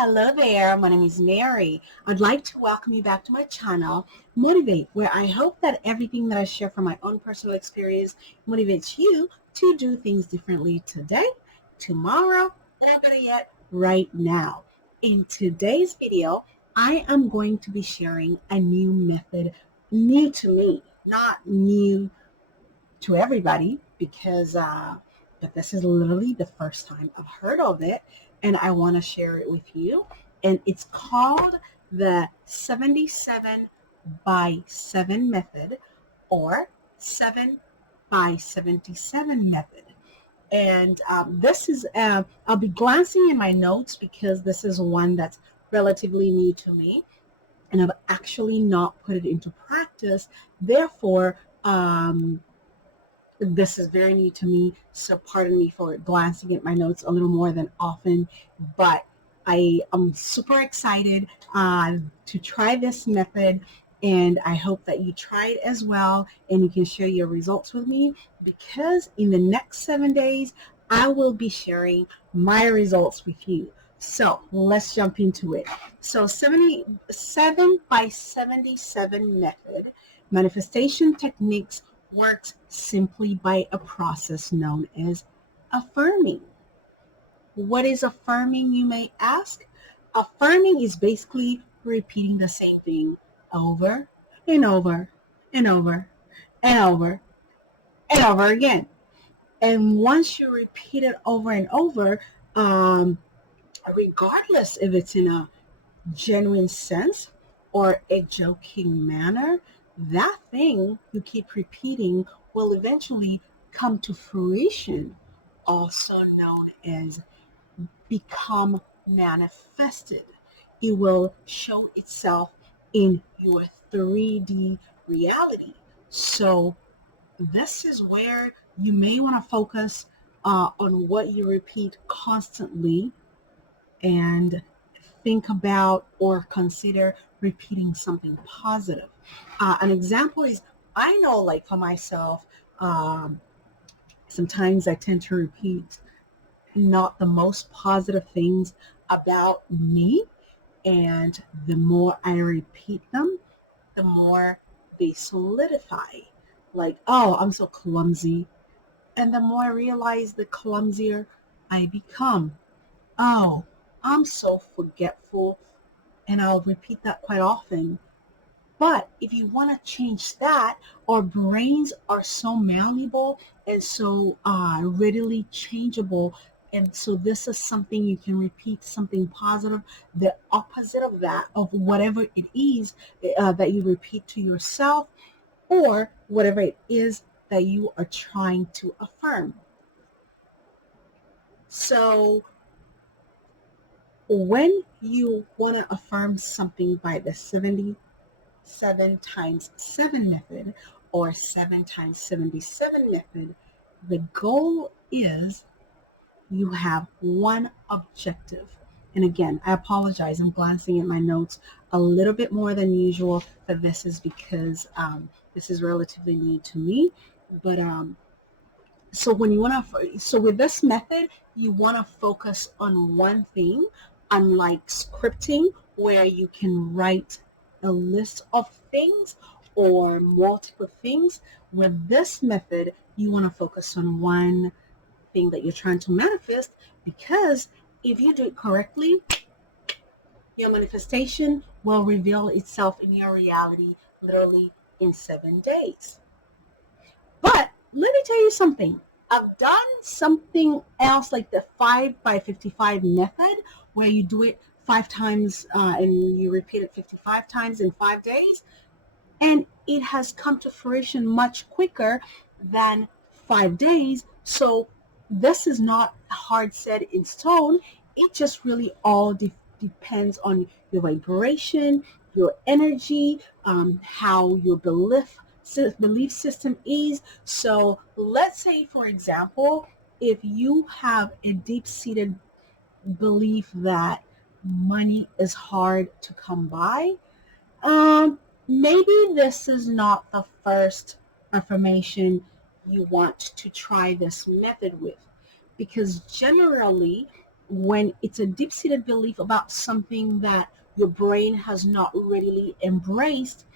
Hello there, my name is Mary. I'd like to welcome you back to my channel, Motivate, where I hope that everything that I share from my own personal experience motivates you to do things differently today, tomorrow, or better yet, right now. In today's video, I am going to be sharing a new method, new to me, not new to everybody, because but this is literally the first time I've heard of it, and I want to share it with you. And it's called the 77 by 7 method, or 7 by 77 method. And this is, I'll be glancing in my notes because this is one that's relatively new to me, and I've actually not put it into practice. Therefore, this is very new to me, so pardon me for glancing at my notes a little more than often, but I am super excited to try this method, and I hope that you try it as well and you can share your results with me, because in the next 7 days, I will be sharing my results with you. So let's jump into it. So 77 by 77 method, manifestation techniques, works simply by a process known as affirming. What is affirming, you may ask? Affirming is basically repeating the same thing over and over and over and over and over again. And once you repeat it over and over, regardless if it's in a genuine sense or a joking manner, that thing you keep repeating will eventually come to fruition, also known as become manifested. It will show itself in your 3D reality. So this is where you may want to focus on what you repeat constantly, and think about or consider repeating something positive. An example is, I know, like for myself, sometimes I tend to repeat not the most positive things about me, and the more I repeat them, the more they solidify. Like, oh, I'm so clumsy. And the more I realize, the clumsier I become. Oh, I'm so forgetful, and I'll repeat that quite often. But if you want to change that, our brains are so malleable and so readily changeable. And so this is something you can repeat, something positive, the opposite of that, of whatever it is that you repeat to yourself, or whatever it is that you are trying to affirm. So when you want to affirm something by the 77 times 7 method, or 7 times 77 method, the goal is you have one objective. And again, I apologize, I'm glancing at my notes a little bit more than usual, but this is because this is relatively new to me. But so when you want to, so with this method, you want to focus on one thing, unlike scripting, where you can write a list of things or multiple things. With this method, you want to focus on one thing that you're trying to manifest, because if you do it correctly, your manifestation will reveal itself in your reality literally in 7 days. But let me tell you something. I've done something else, like the 5 by 55 method, where you do it 5 times and you repeat it 55 times in 5 days. And it has come to fruition much quicker than 5 days. So this is not hard set in stone. It just really all depends on your vibration, your energy, how your belief system is. So let's say, for example, if you have a deep-seated belief that money is hard to come by, maybe this is not the first affirmation you want to try this method with, because generally when it's a deep-seated belief about something that your brain has not readily embraced,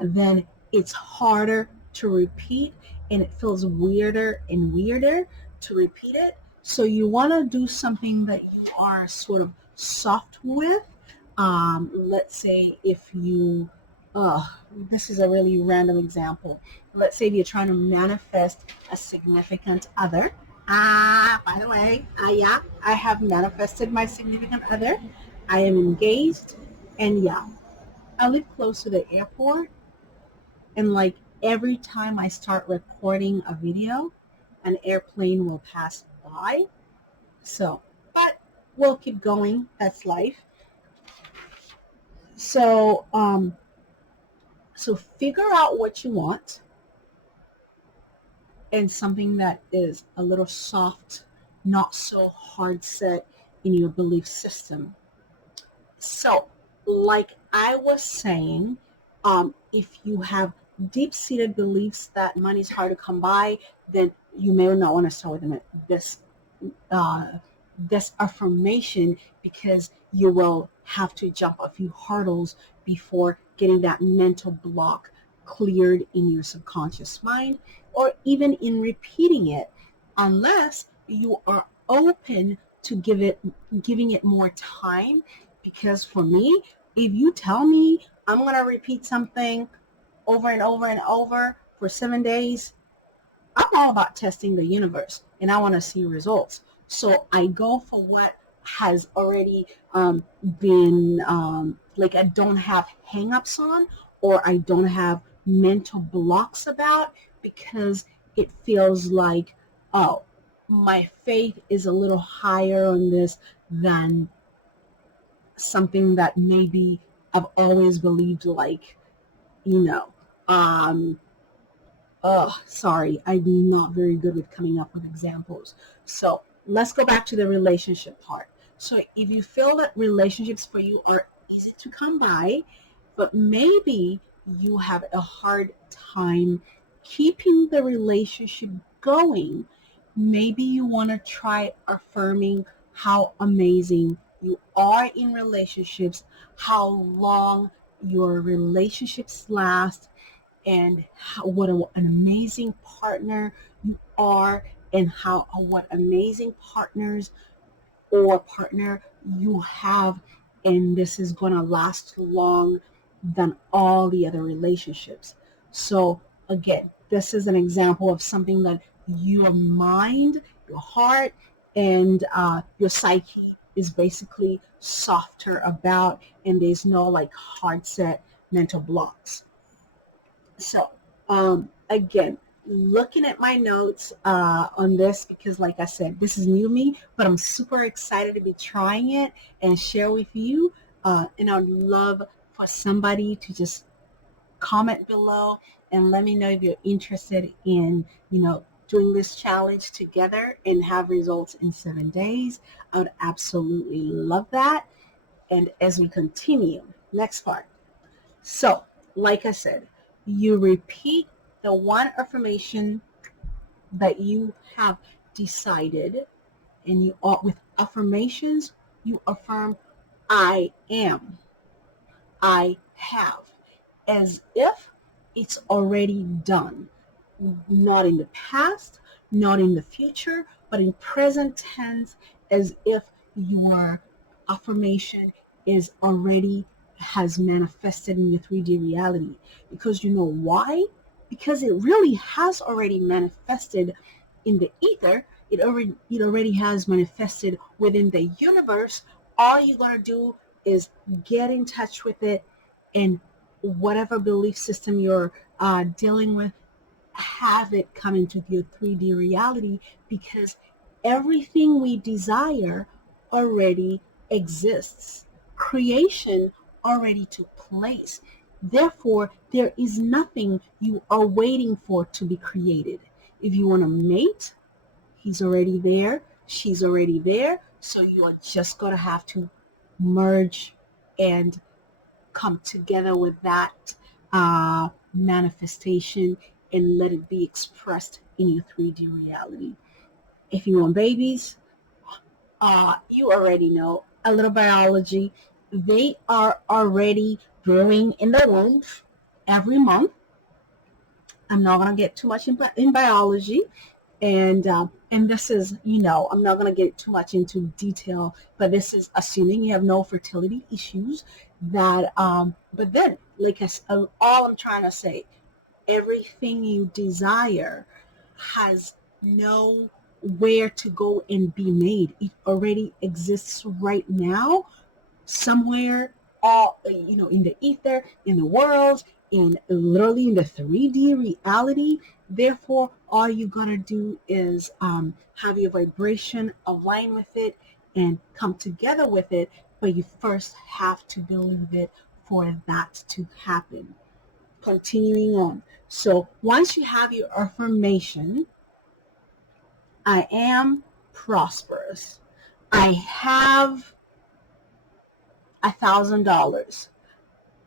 then it's harder to repeat and it feels weirder and weirder to repeat it. So you want to do something that you are sort of soft with. Let's say if you, uh, this is a really random example. Let's say if you're trying to manifest a significant other. By the way, yeah, I have manifested my significant other. I am engaged, and yeah, I live close to the airport, and like every time I start recording a video, an airplane will pass by. So, but we'll keep going. That's life. So, so figure out what you want and something that is a little soft, not so hard set in your belief system. So, like I was saying, if you have deep-seated beliefs that money is hard to come by, then you may not want to start with uh, this affirmation, because you will have to jump a few hurdles before getting that mental block cleared in your subconscious mind, or even in repeating it, unless you are open to giving it more time. Because for me, if you tell me I'm going to repeat something over and over and over for 7 days, I'm all about testing the universe and I want to see results. So I go for what has already been, like, I don't have hangups on, or I don't have mental blocks about, because it feels like, oh, my faith is a little higher on this than something that maybe I've always believed, like, you know, um, oh, sorry, I'm not very good with coming up with examples. So let's go back to the relationship part. So if you feel that relationships for you are easy to come by, but maybe you have a hard time keeping the relationship going, maybe you want to try affirming how amazing you are in relationships, how long your relationships last, and what an amazing partner you are, and how what amazing partners or partner you have, and this is going to last long than all the other relationships. So again, this is an example of something that your mind, your heart, and your psyche is basically softer about, and there's no like hard set mental blocks. So, again, looking at my notes on this, because like I said, this is new to me, but I'm super excited to be trying it and share with you. And I'd love for somebody to just comment below and let me know if you're interested in, doing this challenge together and have results in 7 days. I would absolutely love that. And as we continue, next part. So, like I said, you repeat the one affirmation that you have decided, and you with affirmations, you affirm I am, I have, as if it's already done. Not in the past, not in the future, but in present tense, as if your affirmation is already has manifested in your 3D reality. Because you know why? Because it really has already manifested in the ether. It already has manifested within the universe. All you gotta do is get in touch with it, and whatever belief system you're dealing with, have it come into your 3D reality, because everything we desire already exists. Creation already took place. Therefore, there is nothing you are waiting for to be created. If you want to mate, he's already there, she's already there. So you are just going to have to merge and come together with that manifestation, and let it be expressed in your 3D reality. If you want babies, You already know a little biology. They are already growing in the womb every month. I'm not going to get too much in biology, and this is, I'm not going to get too much into detail, but this is assuming you have no fertility issues. But then, all I'm trying to say, everything you desire has nowhere to go and be made. It already exists right now somewhere, all in the ether, in the world, in literally in the 3D reality. Therefore, all you gotta do is have your vibration align with it and come together with it. But you first have to believe it for that to happen. Continuing on. So once you have your affirmation, I am prosperous. I have $1,000.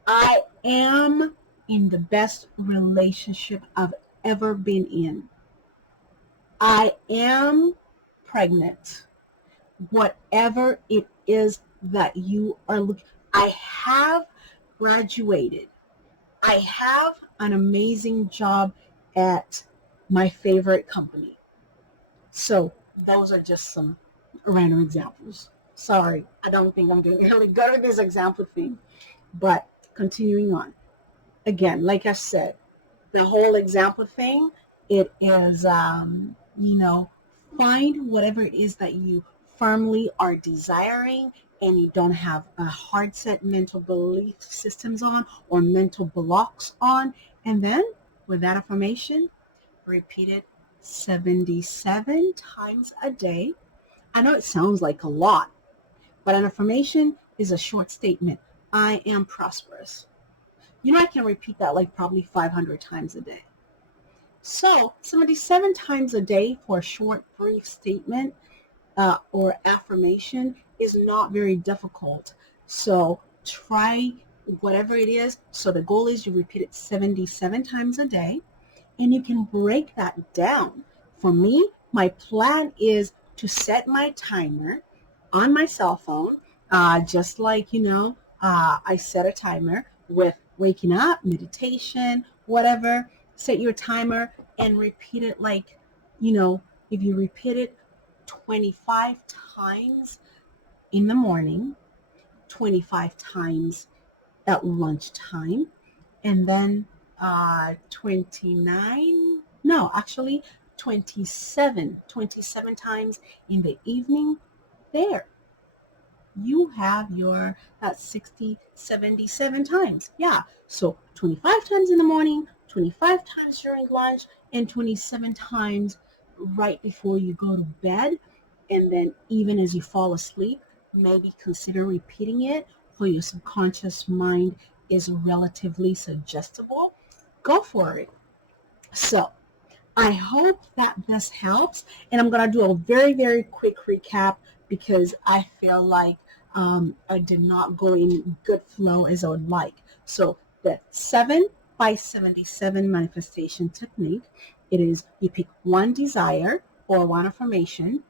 I am in the best relationship I've ever been in. I am pregnant. Whatever it is that you are looking, I have graduated. I have an amazing job at my favorite company. So those are just some random examples. Sorry, I don't think I'm doing really good at this example thing. But continuing on. Again, like I said, the whole example thing, it is, find whatever it is that you firmly are desiring and you don't have a hard set mental belief systems on or mental blocks on. And then with that affirmation, repeat it 77 times a day. I know it sounds like a lot, but an affirmation is a short statement. I am prosperous. I can repeat that like probably 500 times a day. So 77 times a day for a short, brief statement or affirmation is not very difficult. So try whatever it is. So the goal is you repeat it 77 times a day, and you can break that down. For me, my plan is to set my timer on my cell phone, just like, I set a timer with waking up, meditation, whatever. Set your timer and repeat it like, if you repeat it 25 times in the morning, 25 times at lunchtime, and then 29, no, actually 27 times in the evening. There, you have your, that's 60, 77 times. Yeah, so 25 times in the morning, 25 times during lunch, and 27 times right before you go to bed. And then even as you fall asleep, maybe consider repeating it, for your subconscious mind is relatively suggestible. Go for it. So I hope that this helps. And I'm going to do a very, very quick recap because I feel like I did not go in good flow as I would like. So the 7 by 77 manifestation technique, it is you pick one desire or one affirmation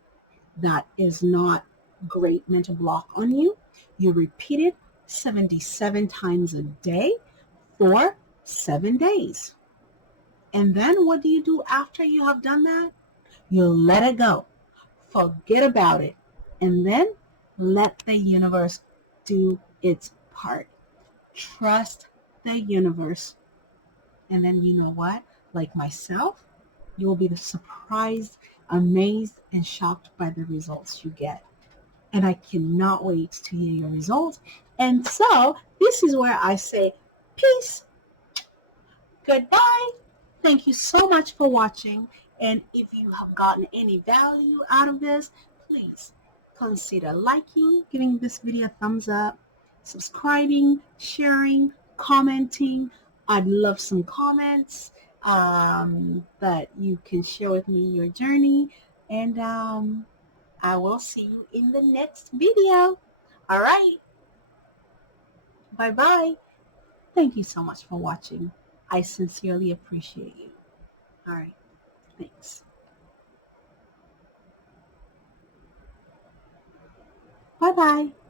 that is not great mental block on you. You repeat it 77 times a day for 7 days. And then what do you do after you have done that? You let it go. Forget about it. And then let the universe do its part. Trust the universe. And then you know what? Like myself, you will be surprised, amazed, and shocked by the results you get. And I cannot wait to hear your results. And so this is where I say peace, goodbye. Thank you so much for watching. And if you have gotten any value out of this, please consider liking, giving this video a thumbs up, subscribing, sharing, commenting. I'd love some comments that you can share with me your journey. And I will see you in the next video. All right. Bye-bye. Thank you so much for watching. I sincerely appreciate you. All right. Thanks. Bye-bye.